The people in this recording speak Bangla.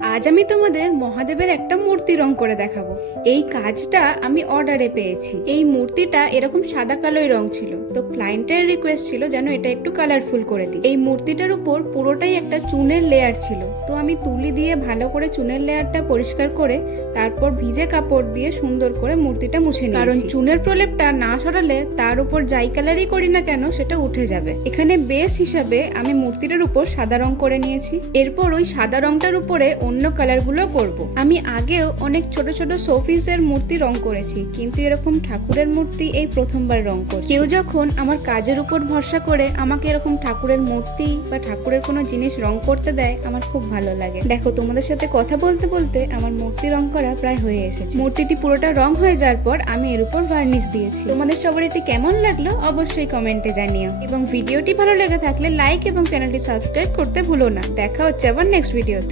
a আজ আমি তোমাদের মহাদেবের একটা মূর্তি রং করে দেখাবো। এই কাজটা আমি অর্ডারে পেয়েছি। এই মূর্তিটা এরকম সাদা কালোই রং ছিল। তো ক্লায়েন্টের রিকোয়েস্ট ছিল যেন এটা একটু কালারফুল করে দিই। এই মূর্তিটার উপর পুরোটাই একটা চুনের লেয়ার ছিল। তো আমি তুলি দিয়ে ভালো করে চুনের লেয়ারটা পরিষ্কার করে তারপর ভিজে কাপড় দিয়ে সুন্দর করে মূর্তিটা মুছে নিই কারণ চুনের প্রলেপটা না সরালে তার উপর যাই কালারই করি না কেন সেটা উঠে যাবে। এখানে বেস হিসাবে আমি মূর্তিটার উপর সাদা রং করে নিয়েছি। এরপর ওই সাদা রংটার উপরে অন্য কালারগুলো করব। আমি আগেও অনেক ছোট ছোট শোপিসের মূর্তি রং করেছি, কিন্তু এরকম ঠাকুরের মূর্তি এই প্রথমবার রং করছি। কেউ যখন আমার কাজের উপর ভরসা করে আমাকে এরকম ঠাকুরের মূর্তি বা ঠাকুরের কোনো জিনিস রং করতে দেয়, আমার খুব ভালো লাগে। দেখো, তোমাদের সাথে কথা বলতে বলতে আমার মূর্তি রং করা প্রায় হয়ে এসেছে। মূর্তিটি পুরোটা রং হয়ে যাওয়ার পর আমি এর উপর ভার্নিশ দিয়েছি। তোমাদের সবার এটি কেমন লাগল অবশ্যই কমেন্টে জানিও। এবং ভিডিওটি ভালো লেগে থাকলে লাইক এবং চ্যানেলটি সাবস্ক্রাইব করতে ভুলো না। দেখা হচ্ছে আবার নেক্সট ভিডিওতে